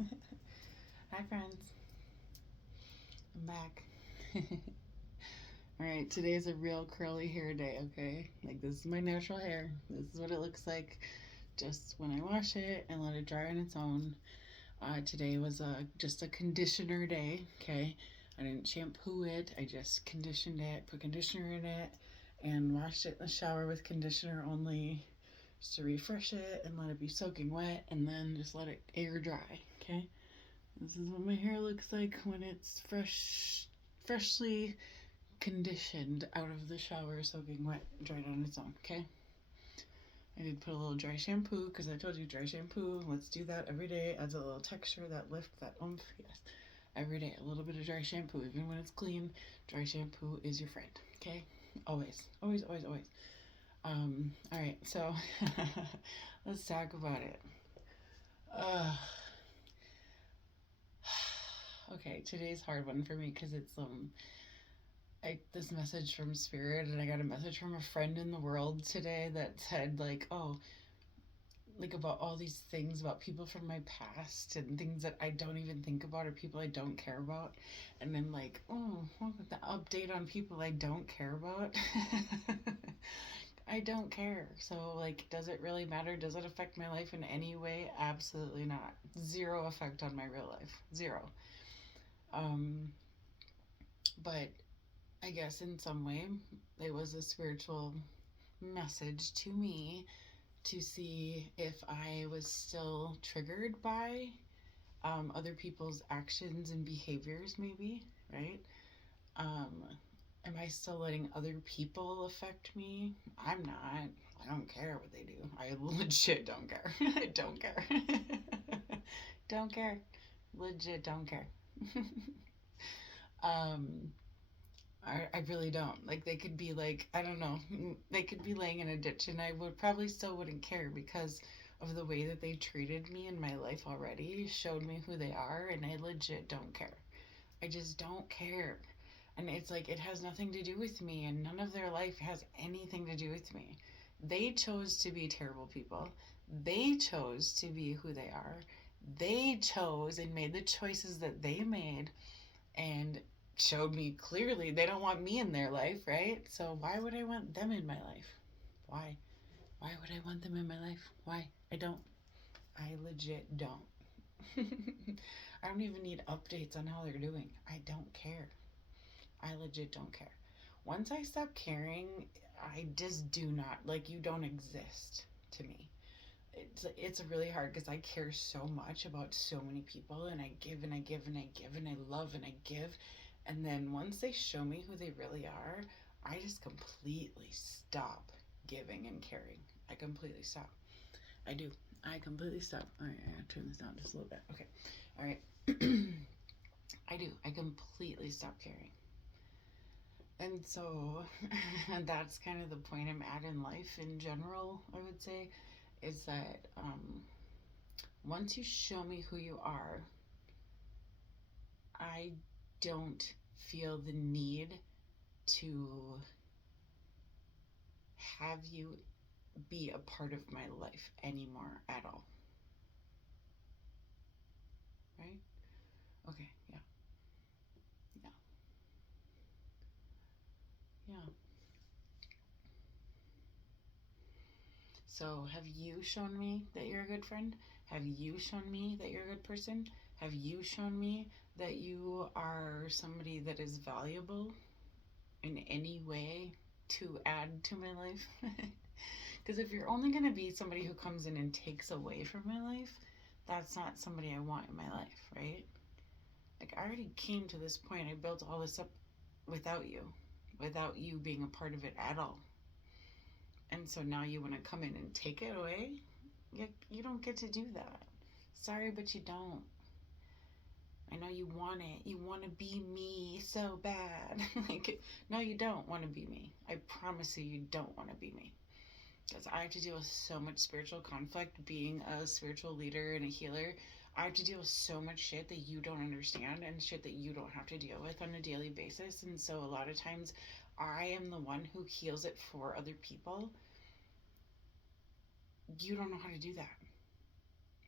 Hi, friends. I'm back. All right, today is a real curly hair day, okay? Like, this is my natural hair. This is what it looks like just when I wash it and let it dry on its own. Today was just a conditioner day, okay? I didn't shampoo it, I just conditioned it, put conditioner in it, and washed it in the shower with conditioner only just to refresh it and let it be soaking wet, and then just let it air dry, okay? This is what my hair looks like when it's freshly conditioned out of the shower, soaking wet, dried on its own, okay? I did put a little dry shampoo because I told you dry shampoo. Let's do that every day. Adds a little texture, that lift, that oomph. Yes, every day a little bit of dry shampoo. Even when it's clean, dry shampoo is your friend. Okay, always, always, always, always. All right, so let's talk about it. Uh, okay, today's hard one for me because it's this message from spirit, and I got a message from a friend in the world today that said like, oh, like about all these things about people from my past and things that I don't even think about or people I don't care about. And then like, oh, the update on people I don't care about. I don't care. So like, does it really matter? Does it affect my life in any way? Absolutely not. Zero effect on my real life. Zero. Um, but I guess in some way it was a spiritual message to me to see if I was still triggered by other people's actions and behaviors, maybe, right? Um, am I still letting other people affect me? I'm not. I don't care what they do. I legit don't care. I don't care. Don't care. Legit don't care. um, I really don't. Like, they could be like, I don't know, they could be laying in a ditch and I would probably still wouldn't care because of the way that they treated me in my life already, showed me who they are, and I legit don't care. I just don't care. And it's like, it has nothing to do with me, and none of their life has anything to do with me. They chose to be terrible people. They chose to be who they are. They chose and made the choices that they made and showed me clearly they don't want me in their life, right? So why would I want them in my life? Why? Why would I want them in my life? Why? I don't. I legit don't. I don't even need updates on how they're doing. I don't care. I legit don't care. Once I stop caring, I just do not. Like, you don't exist to me. It's really hard because I care so much about so many people, and I give and I give and I give and I love and I give, and then once they show me who they really are, I just completely stop giving and caring. I completely stop. I do. I completely stop. All right, I gotta turn this down just a little bit. Okay. All right. I do. I completely stop caring. And so that's kind of the point I'm at in life in general, I would say, is that once you show me who you are, I don't feel the need to have you be a part of my life anymore at all. Right? Okay, yeah, yeah, yeah. So, have you shown me that you're a good friend? Have you shown me that you're a good person? Have you shown me that you are somebody that is valuable in any way to add to my life? Because if you're only going to be somebody who comes in and takes away from my life, that's not somebody I want in my life, right? Like, I already came to this point. I built all this up without you being a part of it at all. And so now you want to come in and take it away? You don't get to do that. Sorry, but you don't. I know you want it. You want to be me so bad. Like, no, you don't want to be me. I promise you don't want to be me. Because I have to deal with so much spiritual conflict being a spiritual leader and a healer. I have to deal with so much shit that you don't understand and shit that you don't have to deal with on a daily basis. And so a lot of times I am the one who heals it for other people. You don't know how to do that.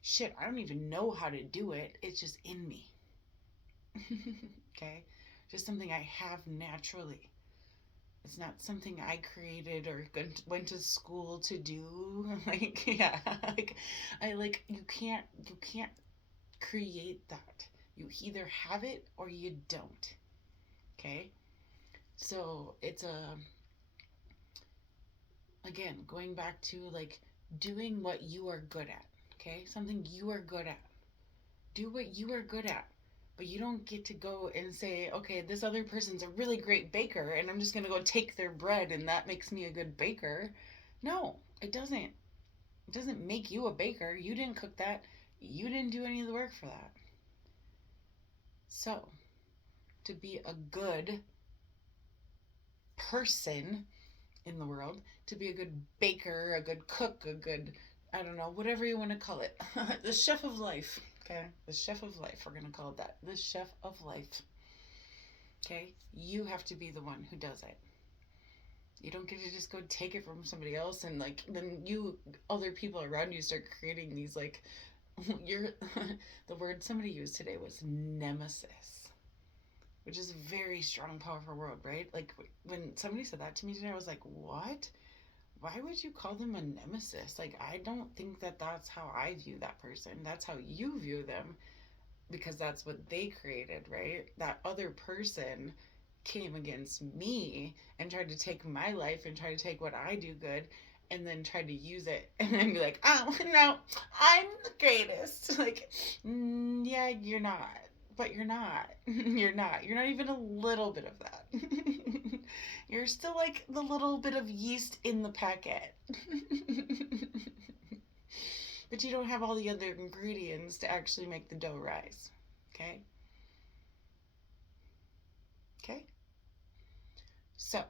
shit, I don't even know how to do it. It's just in me. Okay? Just something I have naturally. It's not something I created or went to school to do. Like, yeah, like you can't create that. You either have it or you don't. Okay? So, it's a again, going back to like doing what you are good at. Okay? Something you are good at. Do what you are good at. But you don't get to go and say, okay, this other person's a really great baker and I'm just going to go take their bread and that makes me a good baker. No, it doesn't. It doesn't make you a baker. You didn't cook that. You didn't do any of the work for that. So, to be a good person in the world, to be a good baker, a good cook, a good, I don't know, whatever you want to call it, the chef of life. Okay, the chef of life, we're going to call it that. The chef of life. Okay, you have to be the one who does it. You don't get to just go take it from somebody else and like then you other people around you start creating these like you're the word somebody used today was nemesis, which is a very strong, powerful word, right? Like when somebody said that to me today, I was like, what? Why would you call them a nemesis? Like, I don't think that that's how I view that person. That's how you view them because that's what they created, right? That other person came against me and tried to take my life and try to take what I do good and then try to use it and then be like, oh, no, I'm the greatest. Like, yeah, you're not. But you're not. You're not. You're not even a little bit of that. You're still like the little bit of yeast in the packet. But you don't have all the other ingredients to actually make the dough rise. Okay? Okay? So,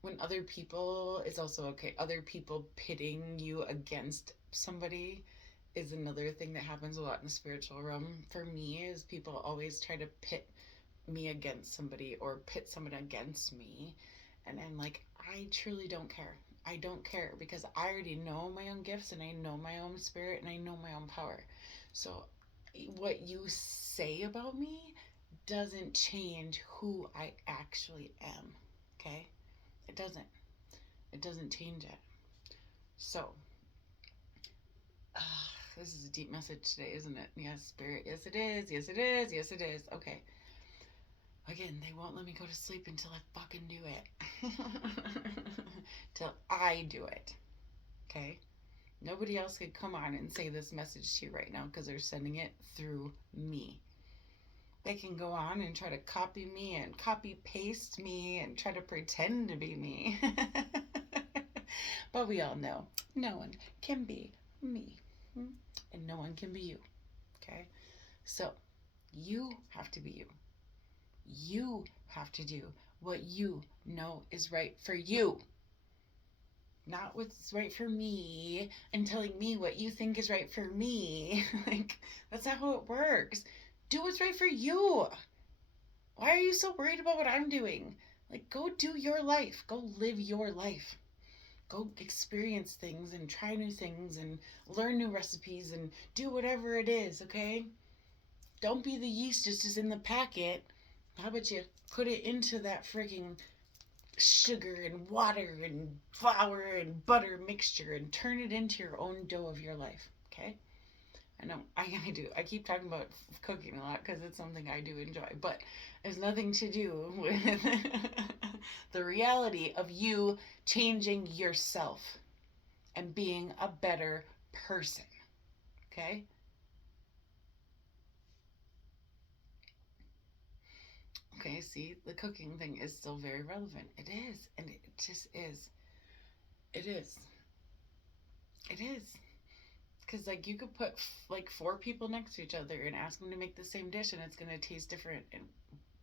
when other people is also okay, other people pitting you against somebody is another thing that happens a lot in the spiritual realm. For me, is people always try to pit me against somebody or pit someone against me. And I'm like, I truly don't care. I don't care because I already know my own gifts and I know my own spirit and I know my own power. So, what you say about me doesn't change who I actually am. Okay? It doesn't. It doesn't change it. So, uh, this is a deep message today, isn't it? Yes, Spirit. Yes, it is. Yes, it is. Yes, it is. Okay. Again, they won't let me go to sleep until I fucking do it. Till I do it. Okay? Nobody else could come on and say this message to you right now because they're sending it through me. They can go on and try to copy me and copy paste me and try to pretend to be me. But we all know no one can be me. And no one can be you. Okay? So, you have to be you. You have to do what you know is right for you. Not what's right for me and telling me what you think is right for me. Like, that's not how it works. Do what's right for you. Why are you so worried about what I'm doing? Like, go do your life. Go live your life. Go experience things and try new things and learn new recipes and do whatever it is, okay? Don't be the yeast just in the packet. How about you put it into that freaking sugar and water and flour and butter mixture and turn it into your own dough of your life, okay? I know, I do. I keep talking about cooking a lot because it's something I do enjoy, but there's nothing to do with the reality of you changing yourself and being a better person, okay? Okay, see, the cooking thing is still very relevant. It is, and it just is. It is. It is. Because, like, you could put, like, 4 people next to each other and ask them to make the same dish, and it's going to taste different. And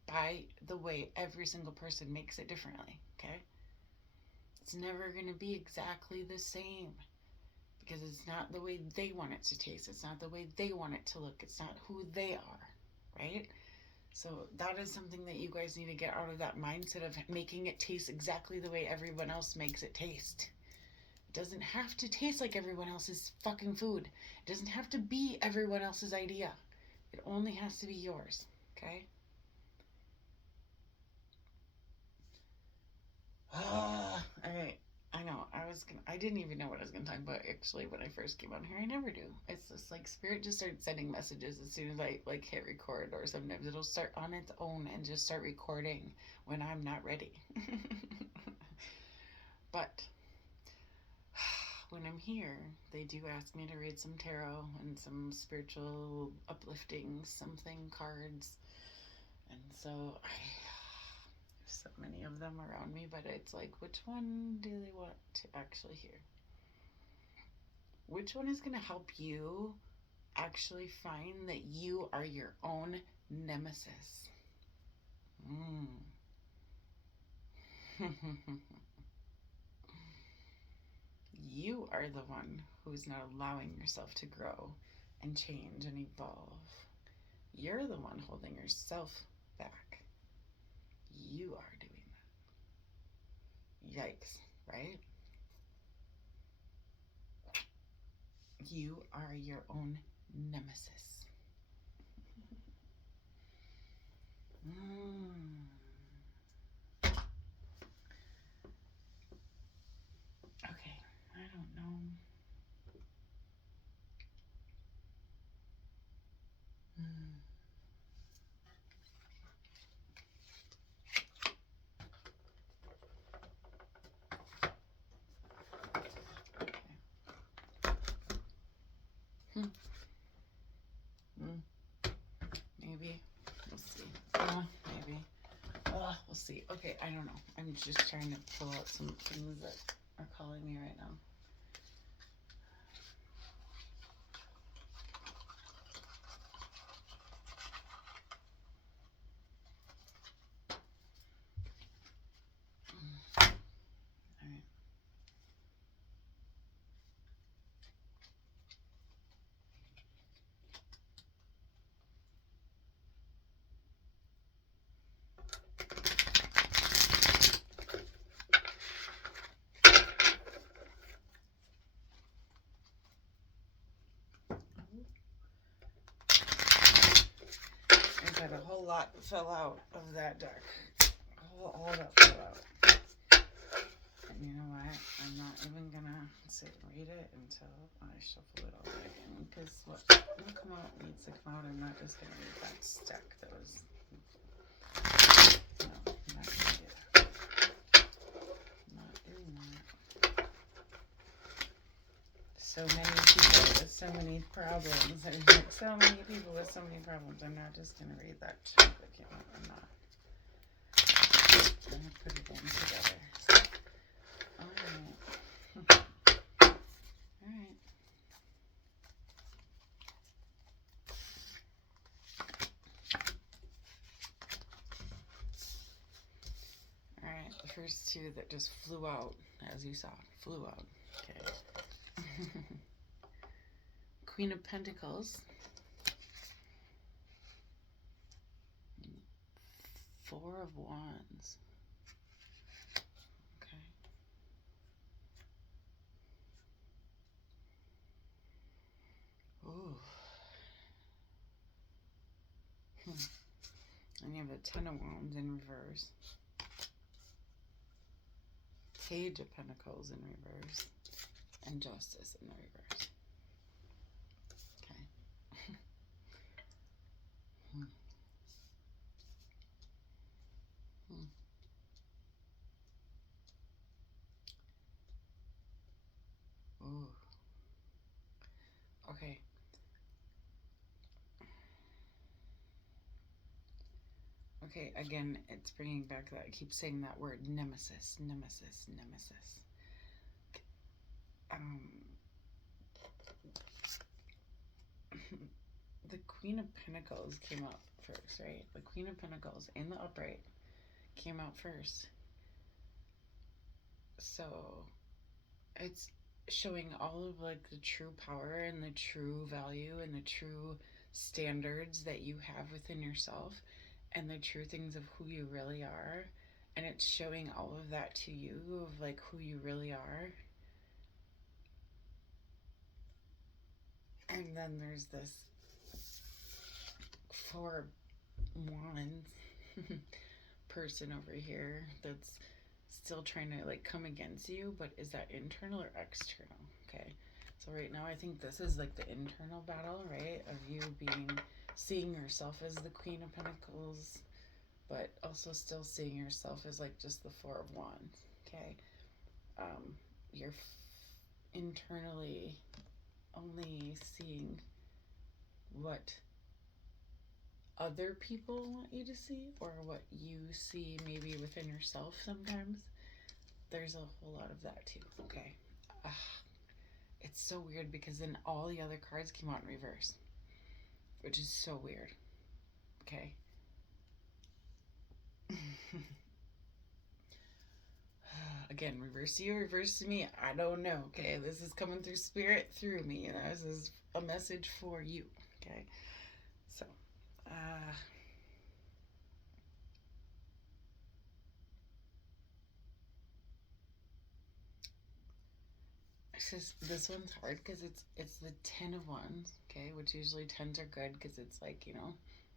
by the way, every single person makes it differently, okay? It's never going to be exactly the same because it's not the way they want it to taste. It's not the way they want it to look. It's not who they are, right? So that is something that you guys need to get out of that mindset of making it taste exactly the way everyone else makes it taste. It doesn't have to taste like everyone else's fucking food. It doesn't have to be everyone else's idea. It only has to be yours. Okay? All right. I know. I didn't even know what I was gonna talk about actually when I first came on here. I never do. It's just like Spirit just starts sending messages as soon as I like hit record, or sometimes it'll start on its own and just start recording when I'm not ready. But when I'm here, they do ask me to read some tarot and some spiritual uplifting something cards. And so I have so many of them around me, but it's like, which one do they want to actually hear? Which one is going to help you actually find that you are your own nemesis? Mm. You are the one who's not allowing yourself to grow and change and evolve. You're the one holding yourself back. You are doing that. Yikes, right? You are your own nemesis. Mm. Okay, I don't know. Mm. Okay. Hmm. Mm. Maybe. We'll see. Maybe. We'll see. Okay, I don't know. I'm just trying to pull out some things that are calling me right now. All right. I had a whole lot fell out of that deck. All that fell out. And you know what? I'm not even gonna sit and read it until I shuffle it all back in. Because what will come out needs to come out. I'm not just gonna read that stack that was. No, I'm not gonna do that. I'm not doing that. So many people with so many problems. There's like so many people with so many problems. I'm not just gonna read that chunk that came out. I'm not. I'm gonna put it in together. Alright. Alright. Alright, the first two that just flew out, as you saw, flew out. Okay. Queen of Pentacles. Four of Wands. Okay. Ooh. And you have the Ten of Wands in reverse. Page of Pentacles in reverse. And Justice in the reverse. Okay. Hmm. Hmm. Ooh. Okay. Okay, again, it's bringing back that, I keep saying that word, nemesis, nemesis, nemesis. The Queen of Pentacles came up first, right? The Queen of Pentacles in the upright came out first. So it's showing all of like the true power and the true value and the true standards that you have within yourself and the true things of who you really are. And it's showing all of that to you, of like who you really are. And then there's this Four Wands person over here that's still trying to like come against you, but is that internal or external? Okay. So right now I think this is like the internal battle, right? Of you seeing yourself as the Queen of Pentacles, but also still seeing yourself as like just the Four of Wands. Okay. You're internally only seeing what other people want you to see or what you see maybe within yourself sometimes. There's a whole lot of that too. Okay. Uh, it's so weird because then all the other cards came out in reverse, which is so weird. Okay. Again, reverse to you, reverse to me. I don't know. Okay. This is coming through spirit through me. You know, this is a message for you. Okay. So, this one's hard because it's the 10 of Wands, okay, which usually 10s are good because it's like,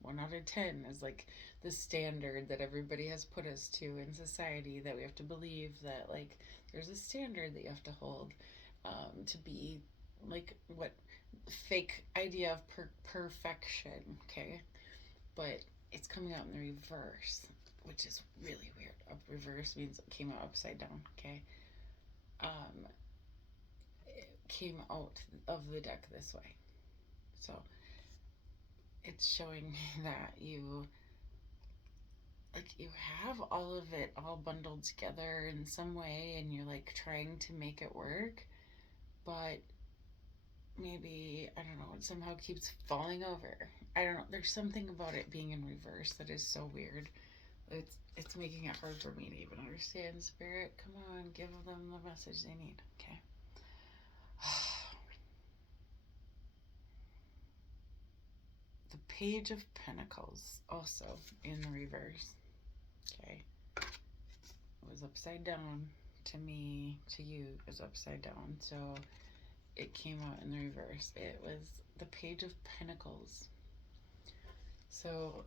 1 out of 10 is like the standard that everybody has put us to in society, that we have to believe that like there's a standard that you have to hold, to be like what fake idea of perfection, okay, but it's coming out in the reverse, which is really weird. Reverse means it came out upside down, okay. um came out of the deck this way. So it's showing that you have all of it all bundled together in some way and you're like trying to make it work, but maybe, I don't know, it somehow keeps falling over. I don't know. There's something about it being in reverse that is so weird. It's making it hard for me to even understand. Spirit, come on, give them the message they need. Okay. The Page of Pentacles also in the reverse. Okay. It was upside down to me, to you, it was upside down. So it came out in the reverse. It was the Page of Pentacles. So,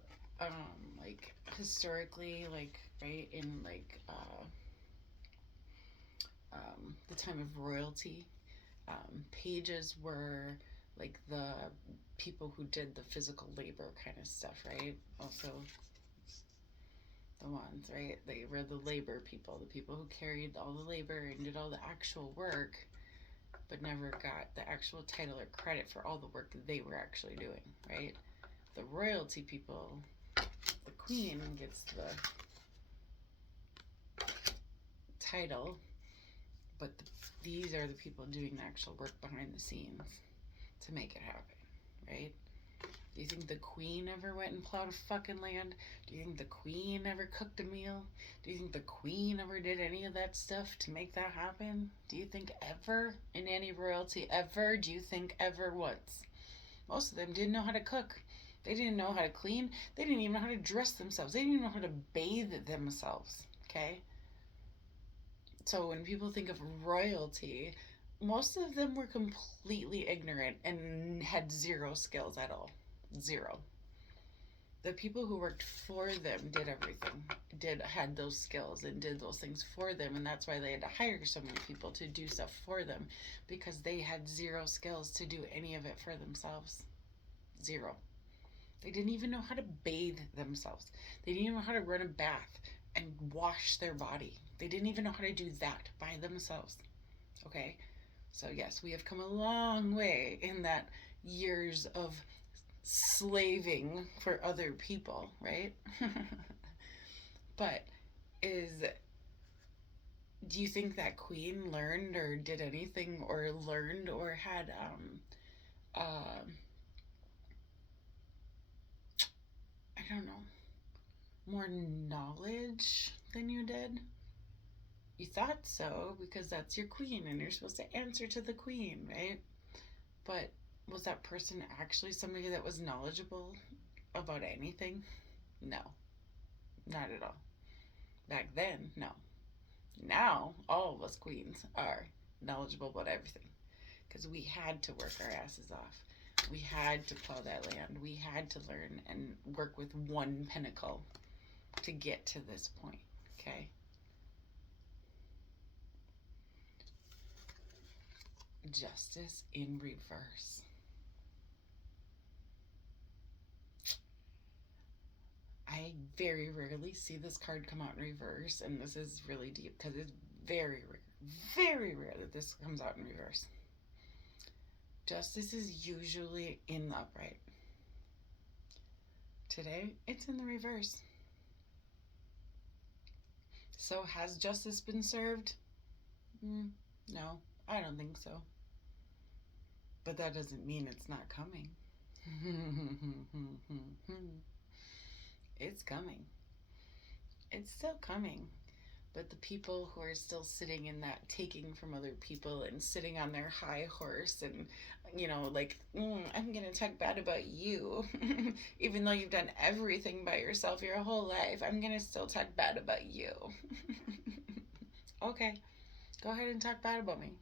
like historically, like, right, in like, the time of royalty, pages were like the people who did the physical labor kind of stuff, right? Also, the ones, right? They were the labor people, the people who carried all the labor and did all the actual work, but never got the actual title or credit for all the work they were actually doing, right? The royalty people, the queen gets the title, but these are the people doing the actual work behind the scenes to make it happen, right? Do you think the queen ever went and plowed a fucking land? Do you think the queen ever cooked a meal? Do you think the queen ever did any of that stuff to make that happen? Do you think ever in any royalty ever? Do you think ever once? Most of them didn't know how to cook. They didn't know how to clean. They didn't even know how to dress themselves. They didn't even know how to bathe themselves, okay? So when people think of royalty, most of them were completely ignorant and had zero skills at all. Zero. The people who worked for them did everything, had those skills and did those things for them, and that's why they had to hire so many people to do stuff for them, because they had zero skills to do any of it for themselves. Zero. They didn't even know how to bathe themselves. They didn't even know how to run a bath and wash their body. They didn't even know how to do that by themselves. Okay? So yes, we have come a long way in that years of slaving for other people, right? But do you think that queen learned or did anything or learned or had I don't know, more knowledge than you did? You thought so because that's your queen and you're supposed to answer to the queen, right? But was that person actually somebody that was knowledgeable about anything? No, not at all. Back then, no. Now, all of us queens are knowledgeable about everything because we had to work our asses off. We had to plow that land. We had to learn and work with one pinnacle to get to this point. Okay? Justice in reverse. I very rarely see this card come out in reverse, and this is really deep because it's very rare that this comes out in reverse. Justice is usually in the upright. Today, it's in the reverse. So, has justice been served? No, I don't think so. But that doesn't mean it's not coming. It's coming. It's still coming. But the people who are still sitting in that taking from other people and sitting on their high horse and, like, I'm going to talk bad about you. Even though you've done everything by yourself your whole life, I'm going to still talk bad about you. Okay, go ahead and talk bad about me.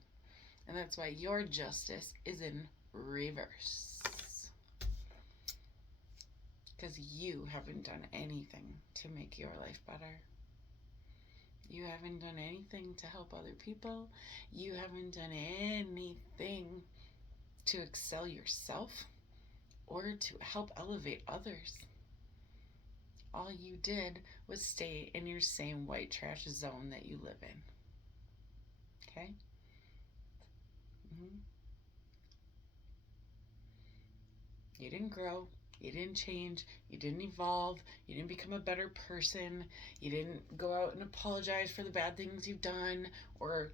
And that's why your justice is in reverse. Because you haven't done anything to make your life better. You haven't done anything to help other people. You haven't done anything to excel yourself or to help elevate others. All you did was stay in your same white trash zone that you live in. Okay? You didn't grow. You didn't change. You didn't evolve. You didn't become a better person. You didn't go out and apologize for the bad things you've done or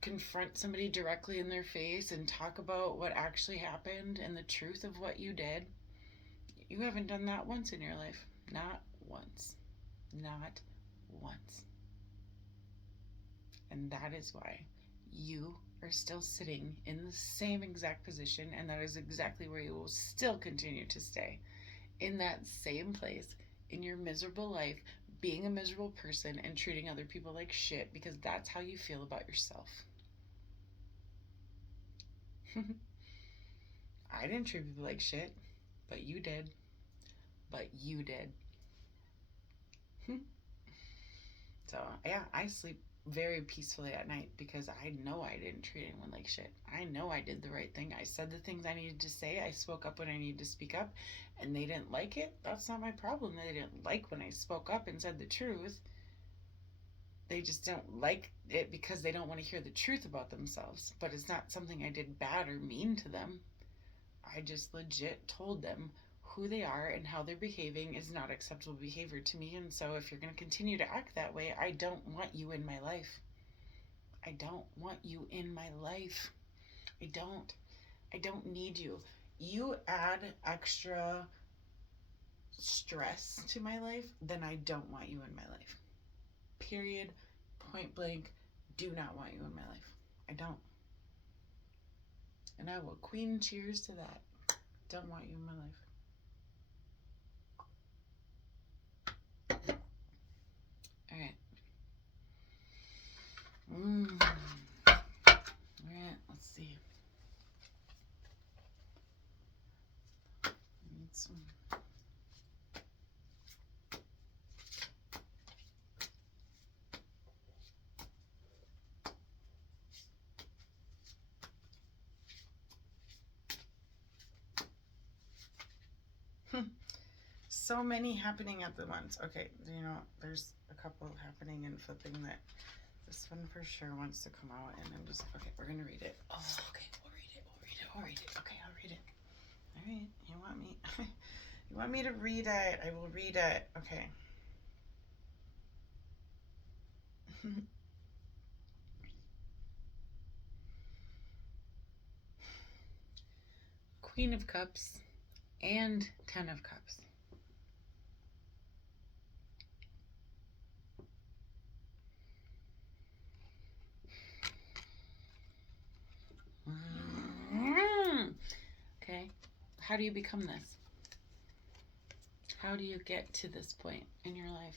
confront somebody directly in their face and talk about what actually happened and the truth of what you did. You haven't done that once in your life. Not once. Not once. And that is why you are still sitting in the same exact position, and that is exactly where you will still continue to stay. In that same place, in your miserable life, being a miserable person and treating other people like shit because that's how you feel about yourself. I didn't treat people like shit, but you did. But you did. So, yeah, I sleep very peacefully at night because I know I didn't treat anyone like shit. I know I did the right thing. I said the things I needed to say. I spoke up when I needed to speak up, and they didn't like it. That's not my problem. They didn't like when I spoke up and said the truth. They just don't like it because they don't want to hear the truth about themselves. But it's not something I did bad or mean to them. I just legit told them who they are and how they're behaving is not acceptable behavior to me. And so if you're going to continue to act that way, I don't want you in my life. I don't want you in my life. I don't need you. You add extra stress to my life, then I don't want you in my life. Period. Point blank. Do not want you in my life. I don't. And I will queen cheers to that. Don't want you in my life. All right. All right, let's see. I need some. So many happening at the once. Okay, there's a couple happening and flipping that this one for sure wants to come out, and I'm just, okay, we're gonna read it. Oh, okay, we'll read it. Okay, I'll read it. All right, you want me to read it? I will read it. Okay. Queen of Cups and 10 of Cups. Okay, how do you become this? How do you get to this point in your life?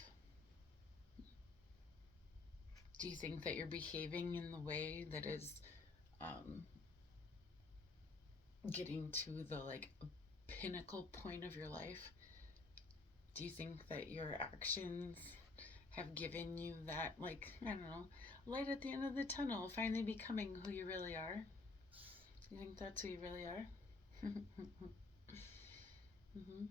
Do you think that you're behaving in the way that is getting to the like pinnacle point of your life? Do you think that your actions have given you that, like, I don't know, light at the end of the tunnel, finally becoming who you really are? You think that's who you really are? Mm-hmm.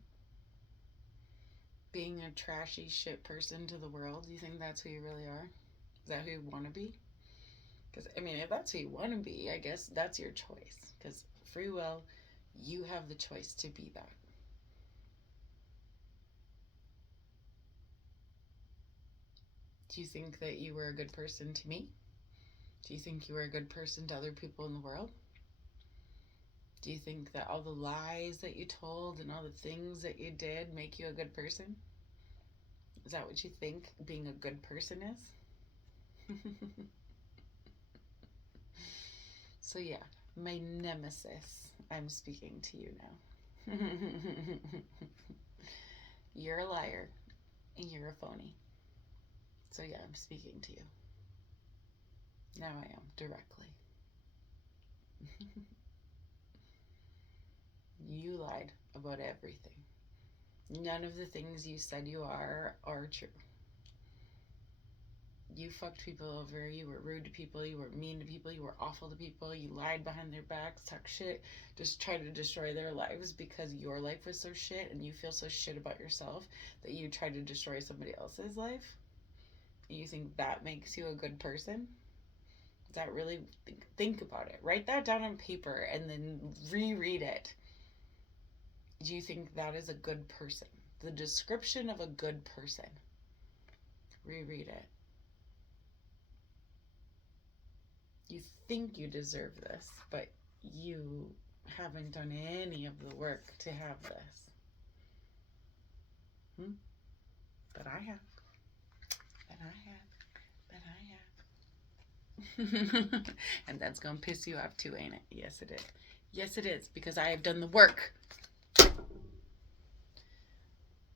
Being a trashy shit person to the world, do you think that's who you really are? Is that who you want to be? Because, I mean, if that's who you want to be, I guess that's your choice. Because free will, you have the choice to be that. Do you think that you were a good person to me? Do you think you were a good person to other people in the world? Do you think that all the lies that you told and all the things that you did make you a good person? Is that what you think being a good person is? So, yeah, my nemesis, I'm speaking to you now. You're a liar and you're a phony. So, yeah, I'm speaking to you. Now I am directly. You lied about everything. None of the things you said you are true. You fucked people over, you were rude to people, you were mean to people, you were awful to people, you lied behind their backs, talk shit, just try to destroy their lives because your life was so shit and you feel so shit about yourself that you tried to destroy somebody else's life. And you think that makes you a good person? Is that really, think about it. Write that down on paper and then reread it. Do you think that is a good person? The description of a good person. Reread it. You think you deserve this, but you haven't done any of the work to have this. But I have. But I have. But I have. And that's going to piss you off too, ain't it? Yes, it is. Yes, it is, because I have done the work.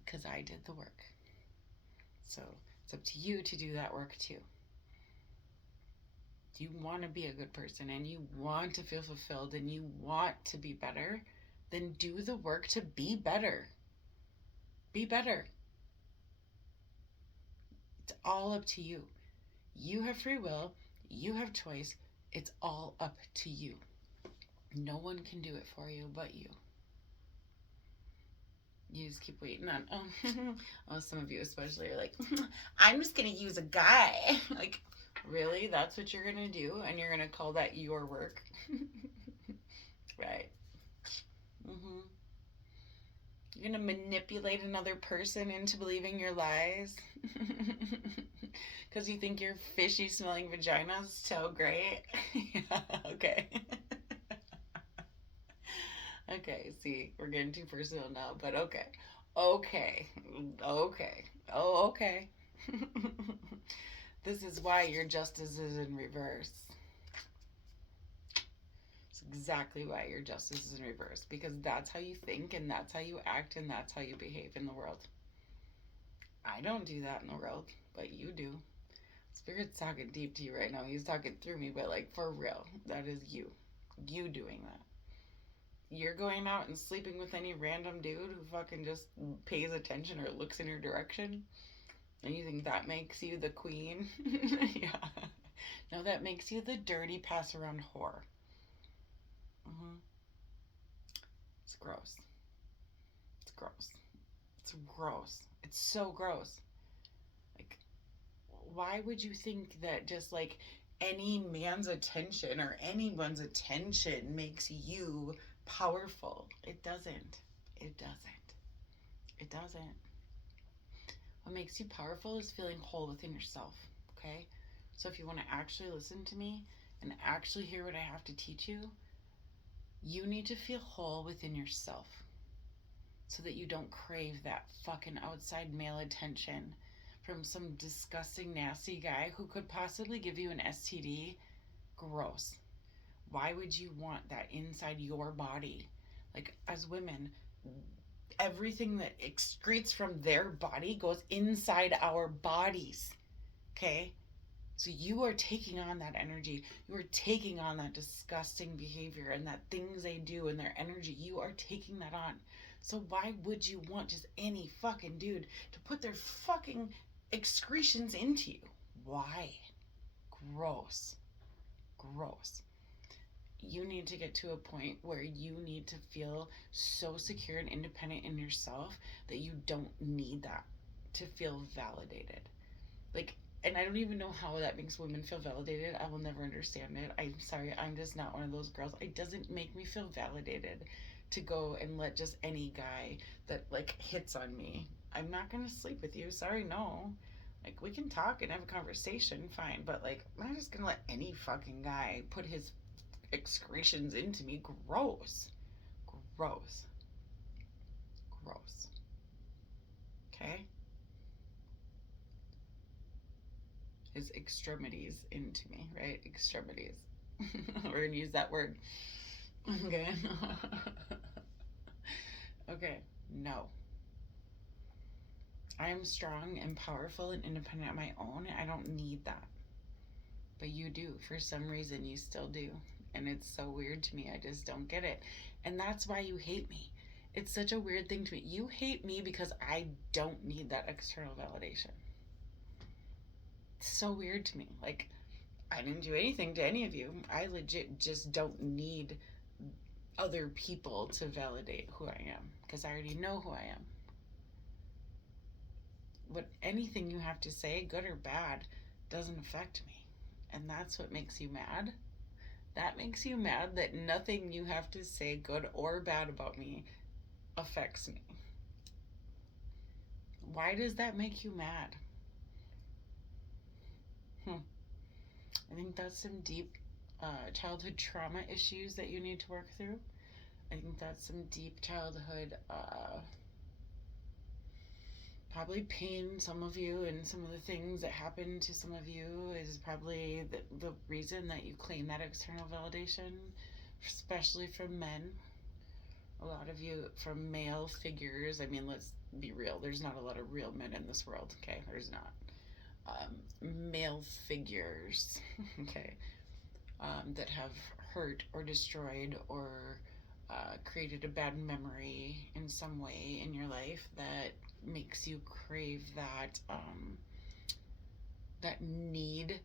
Because I did the work. So it's up to you to do that work too. You want to be a good person and you want to feel fulfilled and you want to be better, then do the work to be better. Be better. It's all up to you. You have free will. You have choice. It's all up to you. No one can do it for you but you. You just keep waiting on, oh, some of you especially are like, I'm just going to use a guy. Like, really? That's what you're going to do? And you're going to call that your work? Right. Mm-hmm. You're going to manipulate another person into believing your lies? Because you think your fishy smelling vagina's so great? Yeah, okay. Okay, see, we're getting too personal now, but okay. Okay. Okay. Oh, okay. This is why your justice is in reverse. It's exactly why your justice is in reverse. Because that's how you think, and that's how you act, and that's how you behave in the world. I don't do that in the world, but you do. Spirit's talking deep to you right now. He's talking through me, but like for real, that is you. You doing that. You're going out and sleeping with any random dude who fucking just pays attention or looks in your direction, and you think that makes you the queen? Yeah. No, that makes you the dirty pass around whore. Mm-hmm. It's gross. It's gross. It's gross. It's so gross. Like, why would you think that just like any man's attention or anyone's attention makes you powerful? It doesn't. It doesn't. It doesn't. What makes you powerful is feeling whole within yourself, okay? So if you want to actually listen to me and actually hear what I have to teach you, you need to feel whole within yourself so that you don't crave that fucking outside male attention from some disgusting, nasty guy who could possibly give you an STD. Gross. Why would you want that inside your body? Like, as women, everything that excretes from their body goes inside our bodies. Okay? So you are taking on that energy. You are taking on that disgusting behavior and that things they do and their energy. You are taking that on. So why would you want just any fucking dude to put their fucking excretions into you? Why? Gross. Gross. You need to get to a point where you need to feel so secure and independent in yourself that you don't need that to feel validated. Like, and I don't even know how that makes women feel validated. I will never understand it. I'm sorry, I'm just not one of those girls. It doesn't make me feel validated to go and let just any guy that like hits on me. I'm not gonna sleep with you. Sorry, no. Like, we can talk and have a conversation, fine, but like, I'm not just gonna let any fucking guy put his excretions into me. Gross. Gross. Gross. Okay? His extremities into me, right? Extremities. We're gonna use that word. Okay. Okay. No. I am strong and powerful and independent on my own. I don't need that. But you do. For some reason, you still do. And it's so weird to me. I just don't get it. And that's why you hate me. It's such a weird thing to me. You hate me because I don't need that external validation. It's so weird to me. Like, I didn't do anything to any of you. I legit just don't need other people to validate who I am because I already know who I am. What anything you have to say, good or bad, doesn't affect me. And that's what makes you mad. That makes you mad that nothing you have to say, good or bad about me, affects me. Why does that make you mad? I think that's some deep childhood trauma issues that you need to work through. I think that's some deep childhood probably pain. Some of you and some of the things that happened to some of you is probably the reason that you claim that external validation, especially from men. A lot of you from male figures. I mean, let's be real. There's not a lot of real men in this world. Okay, there's not. Male figures, okay, that have hurt or destroyed or created a bad memory in some way in your life that makes you crave that need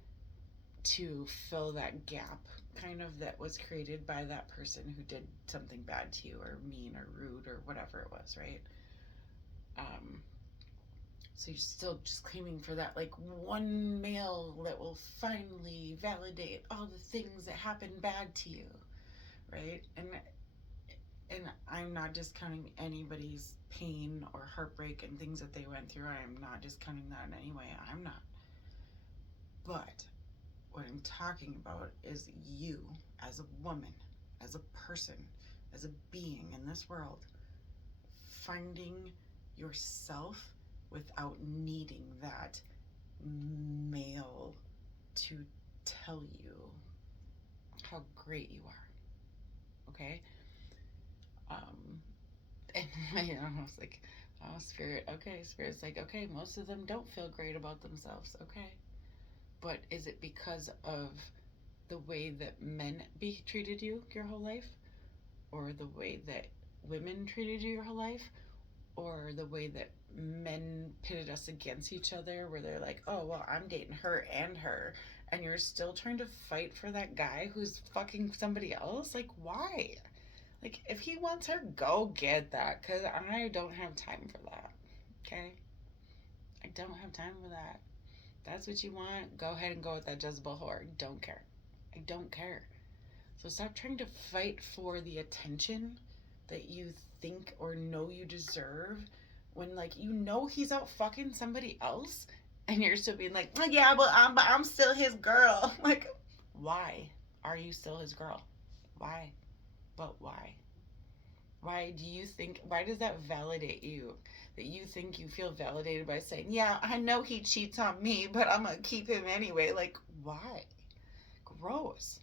to fill that gap kind of that was created by that person who did something bad to you or mean or rude or whatever it was, right? So you're still just claiming for that like one male that will finally validate all the things that happened bad to you, right? And I'm not discounting anybody's pain or heartbreak and things that they went through. I am not discounting that in any way. I'm not. But what I'm talking about is you as a woman, as a person, as a being in this world, finding yourself without needing that male to tell you how great you are. Okay? And I was like, oh, Spirit, okay. Spirit's like, okay, most of them don't feel great about themselves. Okay. But is it because of the way that men treated you your whole life? Or the way that women treated you your whole life? Or the way that men pitted us against each other where they're like, oh, well, I'm dating her and her. And you're still trying to fight for that guy who's fucking somebody else? Like, why? Like, if he wants her, go get that. Because I don't have time for that. Okay? I don't have time for that. That's what you want, go ahead and go with that Jezebel whore. Don't care. I don't care. So stop trying to fight for the attention that you think or know you deserve when, like, you know he's out fucking somebody else and you're still being like, oh, yeah, but I'm still his girl. Like, why are you still his girl? Why? But why? Why do you think, why does that validate you? That you think you feel validated by saying, yeah, I know he cheats on me, but I'm going to keep him anyway. Like, why? Gross.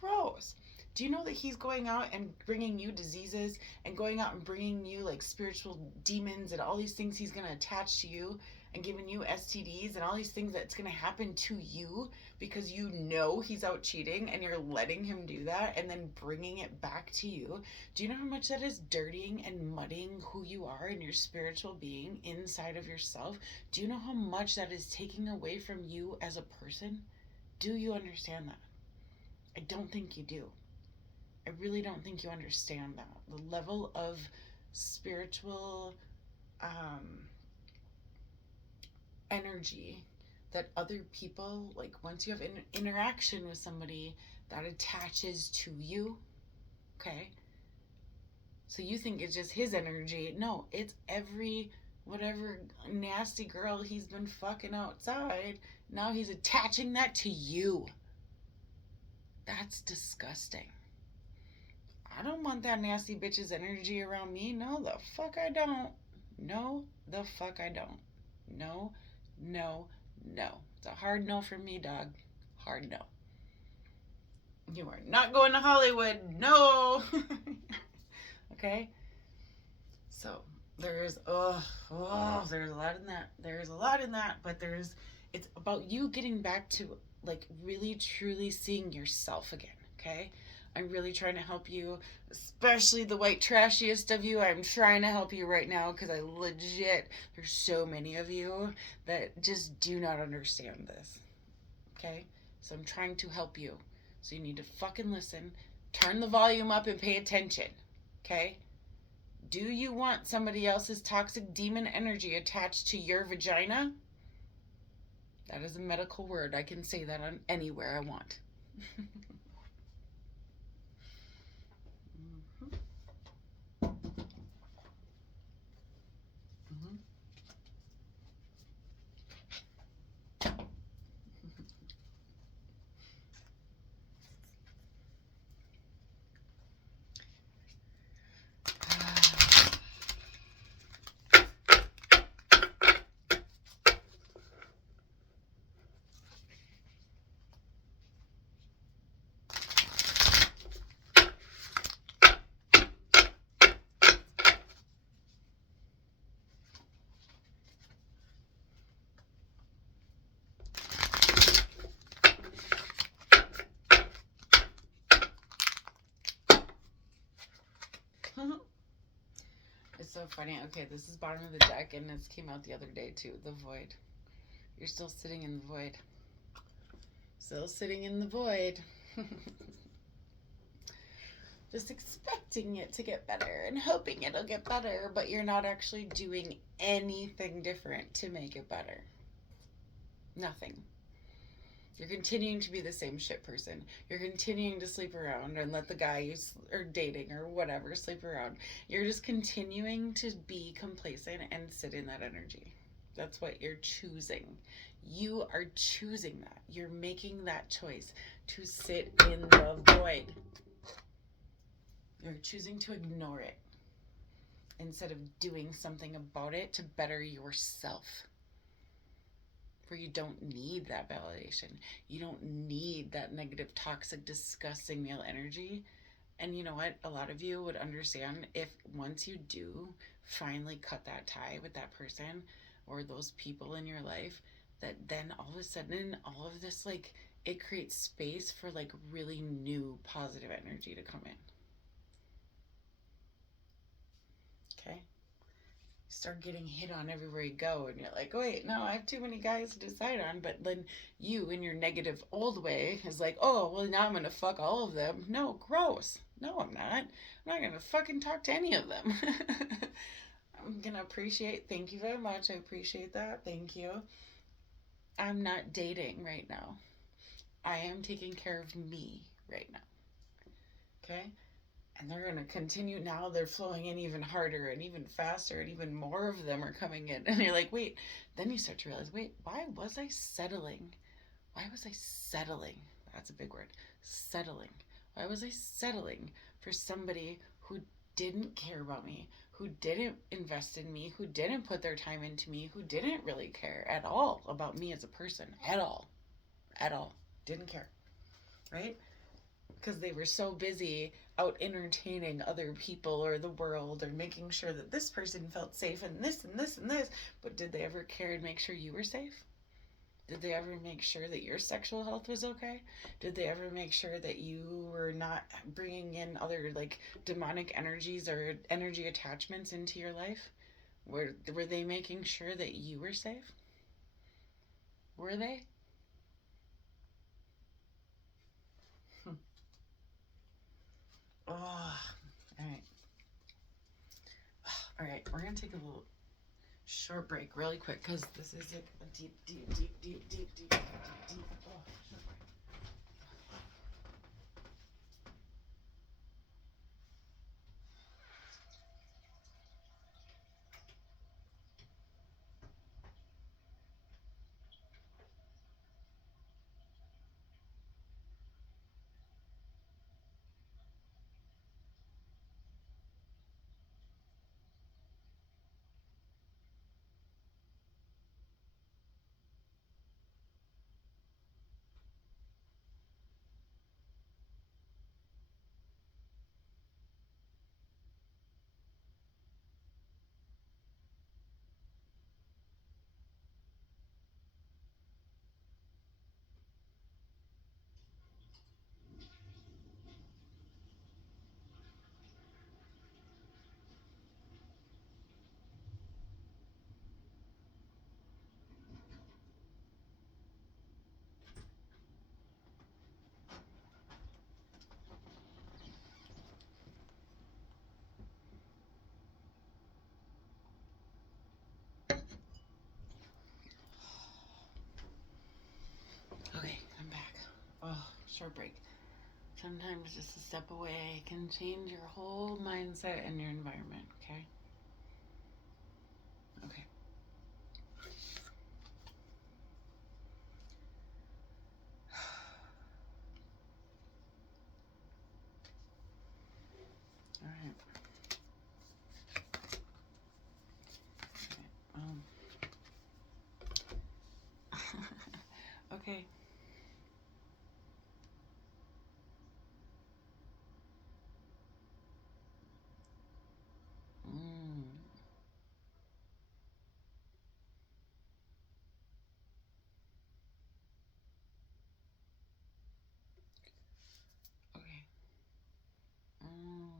Gross. Do you know that he's going out and bringing you diseases and going out and bringing you like spiritual demons and all these things he's going to attach to you? and giving you STDs and all these things that's going to happen to you because you know he's out cheating and you're letting him do that and then bringing it back to you. Do you know how much that is dirtying and muddying who you are and your spiritual being inside of yourself? Do you know how much that is taking away from you as a person? Do you understand that? I don't think you do. I really don't think you understand that. The level of spiritual energy that other people, like once you have an interaction with somebody that attaches to you, okay? So you think it's just his energy. No, it's every whatever nasty girl he's been fucking outside. Now he's attaching that to you. That's disgusting. I don't want that nasty bitch's energy around me. No, the fuck I don't. No, the fuck I don't. No, no, no. It's a hard no for me, dog. Hard no. You are not going to Hollywood. No. Okay? So, there's there's a lot in that. There's a lot in that, but it's about you getting back to like really truly seeing yourself again, okay? I'm really trying to help you, especially the white trashiest of you. I'm trying to help you right now because I legit, there's so many of you that just do not understand this. Okay? So I'm trying to help you. So you need to fucking listen, turn the volume up and pay attention. Okay? Do you want somebody else's toxic demon energy attached to your vagina? That is a medical word. I can say that on anywhere I want. It's so funny. Okay, this is bottom of the deck, and this came out the other day too. The void. You're still sitting in the void. Still sitting in the void. Just expecting it to get better and hoping it'll get better, but you're not actually doing anything different to make it better. Nothing. You're continuing to be the same shit person. You're continuing to sleep around and let the guy you are dating or whatever sleep around. You're just continuing to be complacent and sit in that energy. That's what you're choosing. You are choosing that. You're making that choice to sit in the void. You're choosing to ignore it instead of doing something about it to better yourself. Where you don't need that validation. You don't need that negative, toxic, disgusting male energy. And you know what? A lot of you would understand if once you do finally cut that tie with that person or those people in your life, that then all of a sudden, all of this, like, it creates space for like really new positive energy to come in. Okay? Start getting hit on everywhere you go, and you're like, oh, wait, no, I have too many guys to decide on. But then you, in your negative old way, is like, oh, well, now I'm gonna fuck all of them. No, gross. No, I'm not. I'm not gonna fucking talk to any of them. I'm gonna appreciate. Thank you very much. I appreciate that. Thank you. I'm not dating right now. I am taking care of me right now. Okay? And they're going to continue now. They're flowing in even harder and even faster, and even more of them are coming in. And you're like, wait. Then you start to realize, wait, why was I settling? Why was I settling? That's a big word. Settling. Why was I settling for somebody who didn't care about me, who didn't invest in me, who didn't put their time into me, who didn't really care at all about me as a person? At all. At all. Didn't care. Right? Because they were so busy out entertaining other people or the world or making sure that this person felt safe and this and this and this. But did they ever care and make sure you were safe? Did they ever make sure that your sexual health was okay? Did they ever make sure that you were not bringing in other like demonic energies or energy attachments into your life? Were they making sure that you were safe? Were they? Oh, all right. All right, we're going to take a little short break really quick because this is like a deep, deep, deep, deep, deep, deep, deep, deep, deep. Oh, short break. Okay, I'm back. Oh, short break. Sometimes just a step away can change your whole mindset and your environment, okay? Okay. All right. Okay. Mm. Okay. Mm.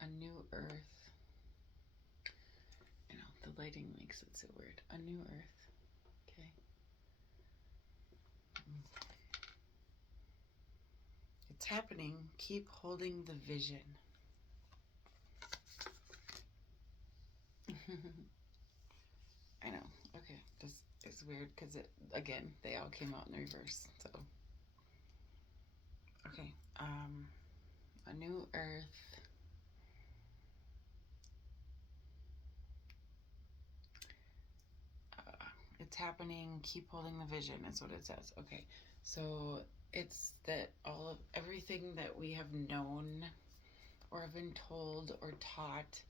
A new earth. You know, the lighting makes it so weird. A new earth. Okay. It's happening. Keep holding the vision. I know. Okay. This is weird because again, they all came out in reverse. So, okay. A new earth. It's happening. Keep holding the vision is what it says. Okay. So it's that all of everything that we have known or have been told or taught,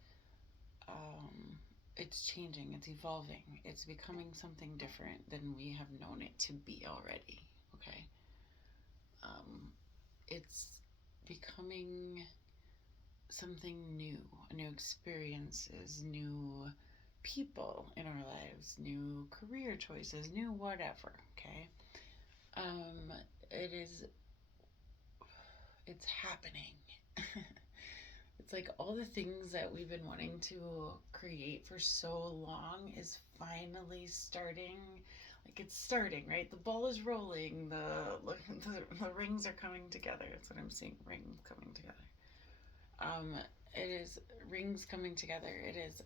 um, it's changing, it's evolving, it's becoming something different than we have known it to be already. Okay. Um, it's becoming something new, new experiences, new people in our lives, new career choices, new whatever. Okay. Um, it is, it's happening. It's like all the things that we've been wanting to create for so long is finally starting. Like it's starting, right? The ball is rolling. The rings are coming together. That's what I'm seeing. Rings coming together. Um, it is rings coming together. It is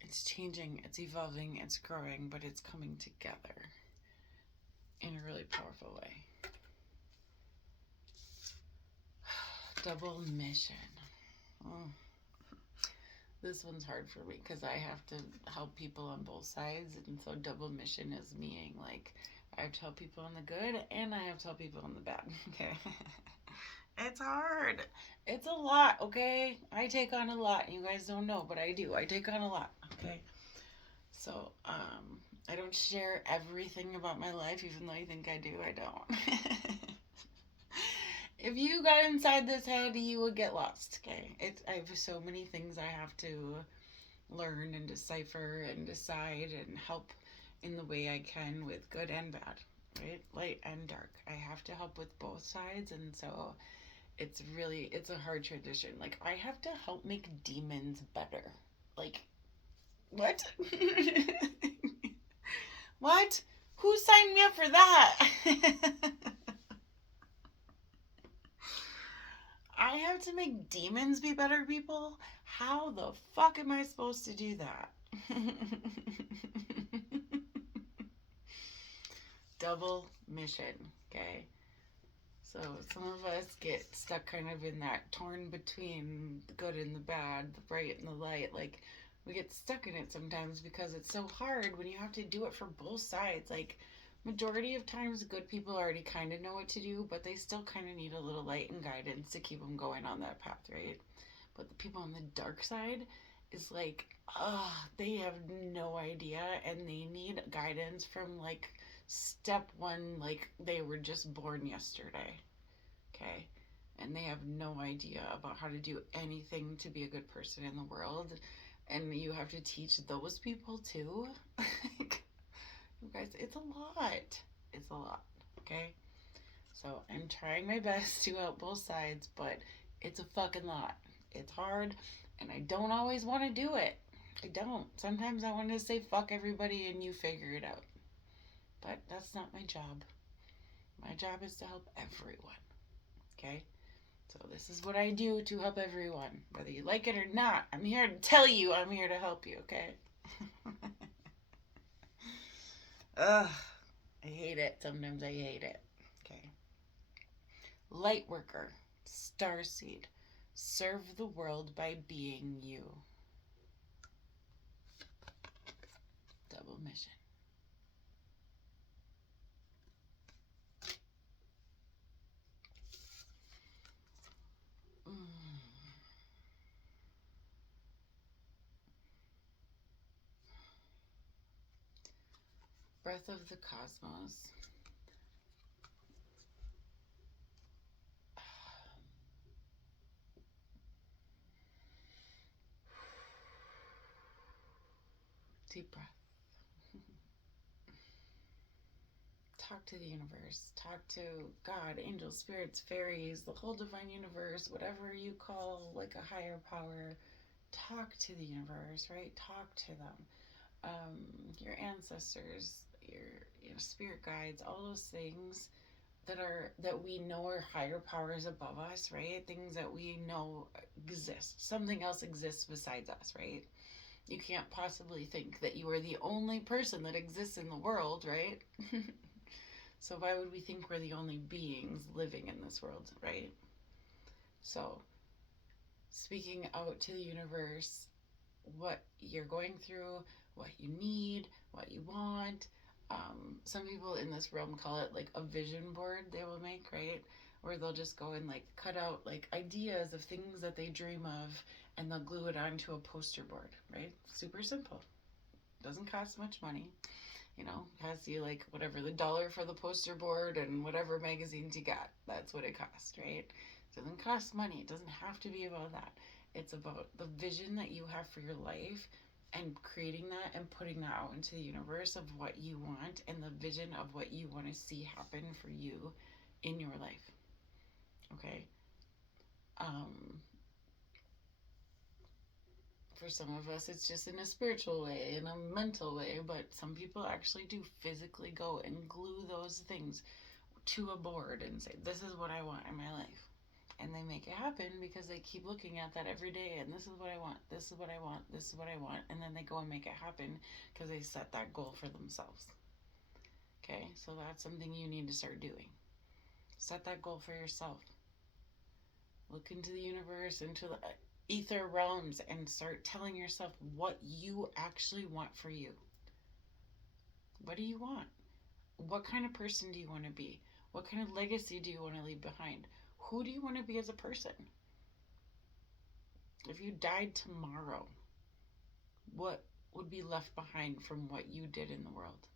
it's changing. It's evolving. It's growing, but it's coming together in a really powerful way. Double mission. Oh. This one's hard for me because I have to help people on both sides, and so double mission is meaning like I have to help people on the good and I have to help people on the bad. Okay. It's hard. It's a lot, okay? I take on a lot. You guys don't know, but I do. I take on a lot, okay? So, I don't share everything about my life, even though you think I do. I don't. If you got inside this head, you would get lost, okay? I have so many things I have to learn and decipher and decide and help in the way I can with good and bad, right? Light and dark. I have to help with both sides, and so it's a hard transition. Like I have to help make demons better. Like what? What? Who signed me up for that? I have to make demons be better people? How the fuck am I supposed to do that? Double mission, okay? So some of us get stuck kind of in that torn between the good and the bad, the bright and the light. Like we get stuck in it sometimes because it's so hard when you have to do it for both sides. Like majority of times good people already kind of know what to do, but they still kind of need a little light and guidance to keep them going on that path, right? But the people on the dark side is like, they have no idea and they need guidance from like step one, like they were just born yesterday, okay? And they have no idea about how to do anything to be a good person in the world. And you have to teach those people too. You guys, it's a lot. It's a lot, okay? So I'm trying my best to help both sides, but it's a fucking lot. It's hard, and I don't always want to do it. I don't. Sometimes I want to say fuck everybody and you figure it out. But that's not my job. My job is to help everyone, okay? So this is what I do to help everyone. Whether you like it or not, I'm here to tell you I'm here to help you, okay? Ugh, I hate it. Sometimes I hate it. Okay. Lightworker, starseed, serve the world by being you. Double mission. Mm. Breath of the cosmos. Deep breath. Talk to the universe. Talk to God, angels, spirits, fairies, the whole divine universe, whatever you call like a higher power. Talk to the universe, right? Talk to them. Your ancestors, your spirit guides, all those things that we know are higher powers above us, right? Things that we know exist. Something else exists besides us, right? You can't possibly think that you are the only person that exists in the world, right? So why would we think we're the only beings living in this world, right? So speaking out to the universe, what you're going through, what you need, what you want. Some people in this realm call it like a vision board they will make, right? Where they'll just go and like cut out like ideas of things that they dream of and they'll glue it onto a poster board, right? Super simple. Doesn't cost much money. Has you like whatever the dollar for the poster board and whatever magazines you got. That's what it costs, right? It doesn't cost money. It doesn't have to be about that. It's about the vision that you have for your life and creating that and putting that out into the universe of what you want and the vision of what you want to see happen for you in your life. Okay? Um, for some of us, it's just in a spiritual way, in a mental way, but some people actually do physically go and glue those things to a board and say, this is what I want in my life. And they make it happen because they keep looking at that every day and this is what I want, this is what I want, this is what I want. And then they go and make it happen because they set that goal for themselves. Okay, so that's something you need to start doing. Set that goal for yourself. Look into the universe, into the ether realms and start telling yourself what you actually want for you. What do you want? What kind of person do you want to be? What kind of legacy do you want to leave behind? Who do you want to be as a person? If you died tomorrow, what would be left behind from what you did in the world?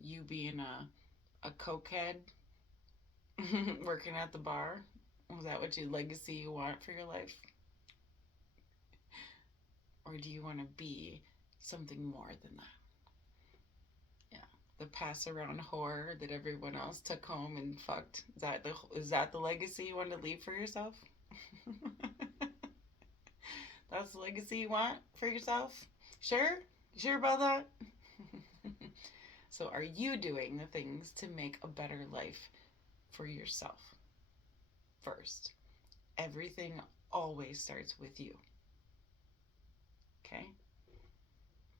You being a cokehead working at the bar? Was that what your legacy you want for your life? Or do you want to be something more than that? Yeah. The pass around whore that everyone else took home and fucked. Is that the legacy you want to leave for yourself? That's the legacy you want for yourself? Sure? You sure about that? So are you doing the things to make a better life for yourself first? Everything always starts with you. Okay?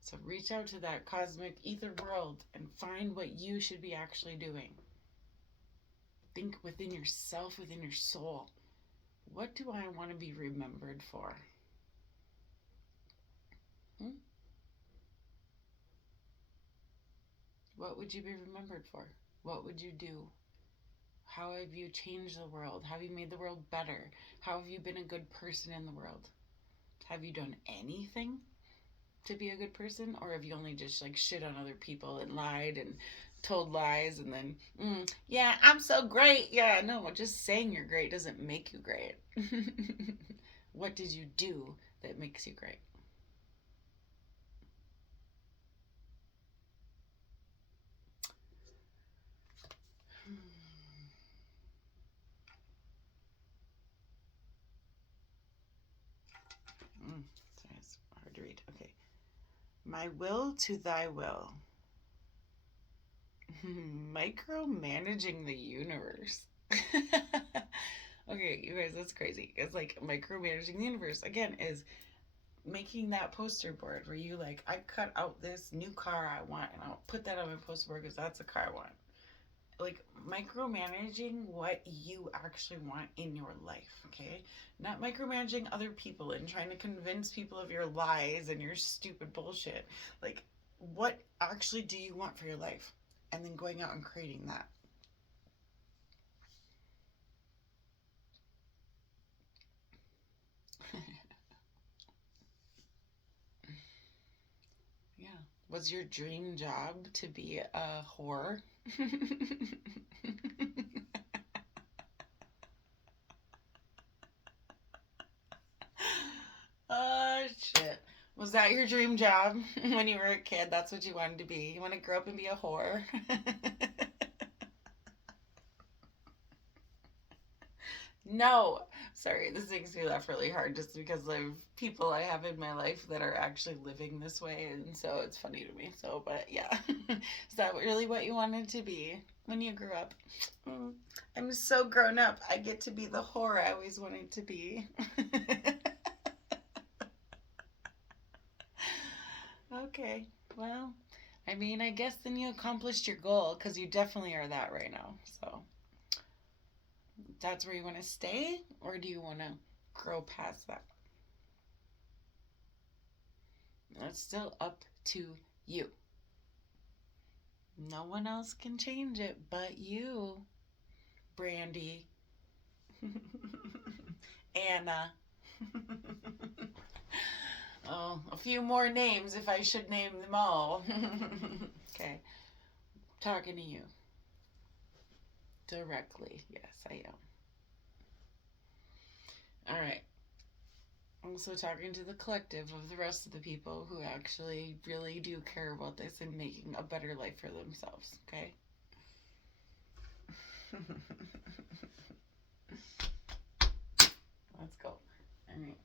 So reach out to that cosmic ether world and find what you should be actually doing. Think within yourself, within your soul. What do I want to be remembered for? What would you be remembered for? What would you do? How have you changed the world? How have you made the world better? How have you been a good person in the world? Have you done anything to be a good person? Or have you only just like shit on other people and lied and told lies and then, yeah, I'm so great. Yeah, no, just saying you're great doesn't make you great. What did you do that makes you great? Sorry, it's hard to read. Okay. My will to thy will. Micromanaging the universe. Okay, you guys, that's crazy. It's like micromanaging the universe again is making that poster board where you like, I cut out this new car I want and I'll put that on my poster board because that's the car I want. Like micromanaging what you actually want in your life, okay? Not micromanaging other people and trying to convince people of your lies and your stupid bullshit. Like, what actually do you want for your life? And then going out and creating that. Yeah. Was your dream job to be a whore? Oh, shit. Was that your dream job when you were a kid? That's what you wanted to be? You want to grow up and be a whore? No. Sorry, this makes me laugh really hard just because of people I have in my life that are actually living this way, and so it's funny to me. So, but yeah. Is that really what you wanted to be when you grew up? I'm so grown up. I get to be the whore I always wanted to be. Okay, well, I mean, I guess then you accomplished your goal because you definitely are that right now. So that's where you want to stay, or do you want to grow past that? That's still up to you. No one else can change it but you, Brandy. Anna. Oh, a few more names if I should name them all. Okay, talking to you directly. Yes, I am. All right. Also talking to the collective of the rest of the people who actually really do care about this and making a better life for themselves, okay? Let's go. All right.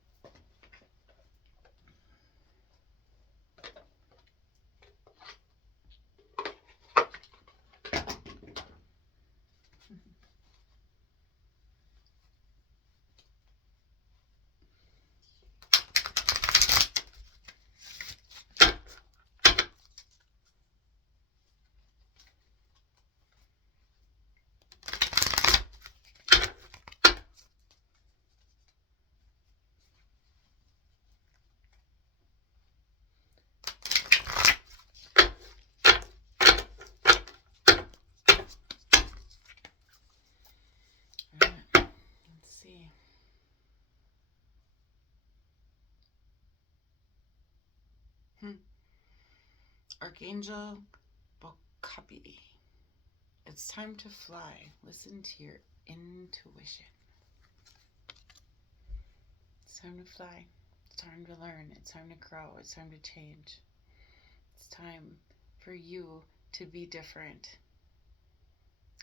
Archangel Bokapi. It's time to fly. Listen to your intuition. It's time to fly. It's time to learn. It's time to grow. It's time to change. It's time for you to be different.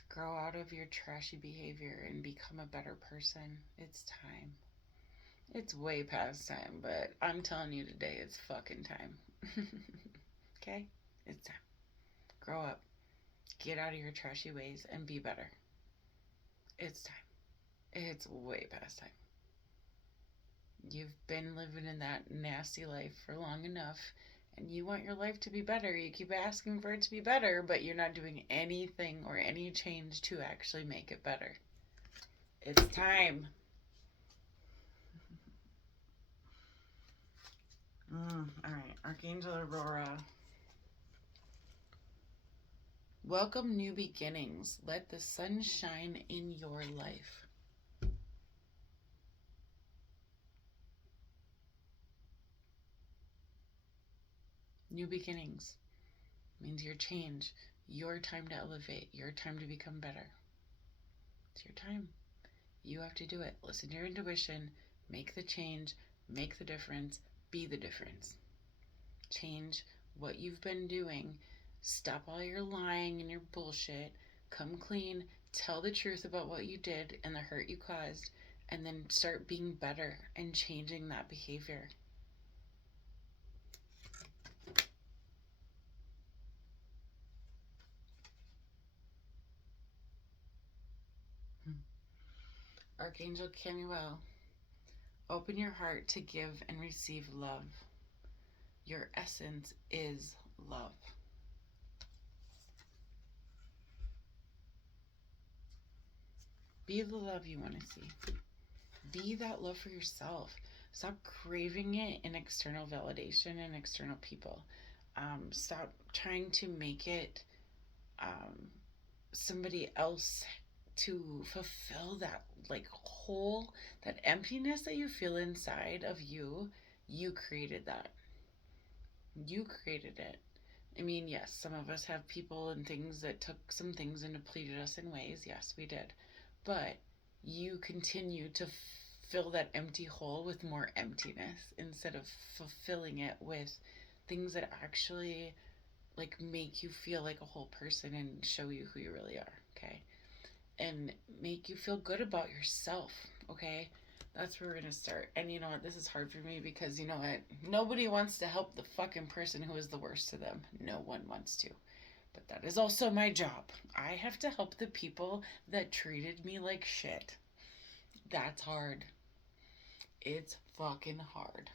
Grow out of your trashy behavior and become a better person. It's time. It's way past time, but I'm telling you today, it's fucking time. Okay? It's time. Grow up. Get out of your trashy ways and be better. It's time. It's way past time. You've been living in that nasty life for long enough, and you want your life to be better. You keep asking for it to be better, but you're not doing anything or any change to actually make it better. It's time. All right, Archangel Aurora. Welcome new beginnings. Let the sun shine in your life. New beginnings means your change, your time to elevate, your time to become better. It's your time. You have to do it. Listen to your intuition, make the change, make the difference, be the difference. Change what you've been doing. Stop all your lying and your bullshit. Come clean. Tell the truth about what you did and the hurt you caused, and then start being better and changing that behavior. Archangel Camuel, open your heart to give and receive love. Your essence is love. Be the love you want to see. Be that love for yourself. Stop craving it in external validation and external people. Stop trying to make it somebody else to fulfill that hole, that emptiness that you feel inside of you. You created that. You created it. I mean, yes, some of us have people and things that took some things and depleted us in ways. Yes, we did. But you continue to fill that empty hole with more emptiness instead of fulfilling it with things that actually make you feel like a whole person and show you who you really are, okay? And make you feel good about yourself, okay? That's where we're gonna start. And you know what? This is hard for me because you know what? Nobody wants to help the fucking person who is the worst to them. No one wants to. But that is also my job. I have to help the people that treated me like shit. That's hard. It's fucking hard.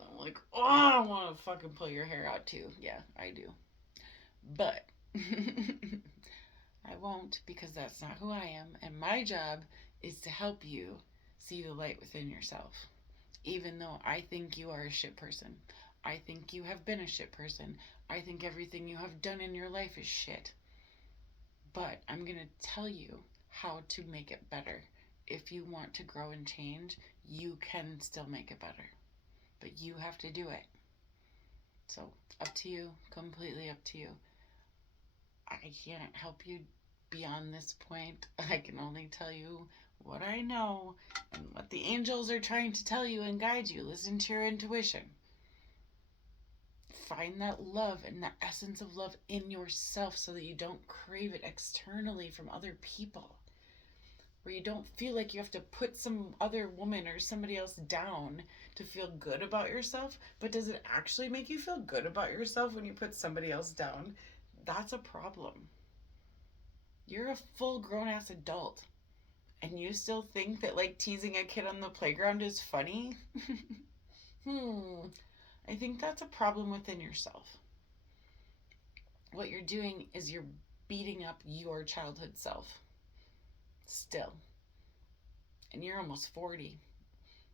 I'm like, oh, I want to fucking pull your hair out too. Yeah, I do. But I won't because that's not who I am. And my job is to help you see the light within yourself. Even though I think you are a shit person. I think you have been a shit person. I think everything you have done in your life is shit. But I'm going to tell you how to make it better. If you want to grow and change, you can still make it better. But you have to do it. So, up to you. Completely up to you. I can't help you beyond this point. I can only tell you what I know and what the angels are trying to tell you and guide you. Listen to your intuition. Find that love and the essence of love in yourself so that you don't crave it externally from other people. Where you don't feel like you have to put some other woman or somebody else down to feel good about yourself. But does it actually make you feel good about yourself when you put somebody else down? That's a problem. You're a full grown ass adult. And you still think that teasing a kid on the playground is funny? I think that's a problem within yourself. What you're doing is you're beating up your childhood self. Still. And you're almost 40.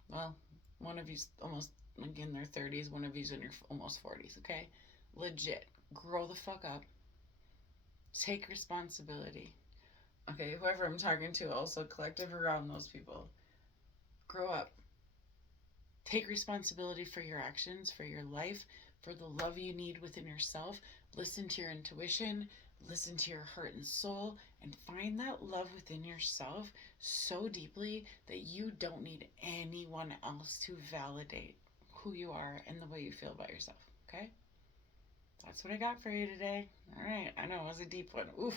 Well, one of you's almost in their 30s, one of you's in your almost 40s, okay? Legit. Grow the fuck up. Take responsibility. Okay, whoever I'm talking to, also collective around those people. Grow up. Take responsibility for your actions, for your life, for the love you need within yourself. Listen to your intuition, listen to your heart and soul, and find that love within yourself so deeply that you don't need anyone else to validate who you are and the way you feel about yourself. Okay? That's what I got for you today. All right. I know it was a deep one. Oof.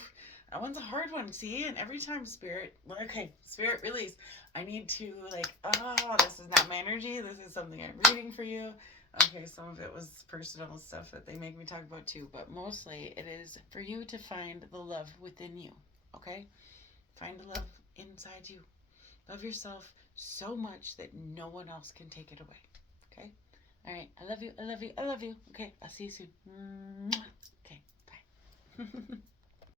That one's a hard one. See? And every time, Spirit, okay, Spirit, release. I need to, like, oh, this is not my energy. This is something I'm reading for you. Okay, some of it was personal stuff that they make me talk about too, but mostly it is for you to find the love within you. Okay? Find the love inside you. Love yourself so much that no one else can take it away. Okay? All right. I love you. I love you. I love you. Okay. I'll see you soon. Okay. Bye.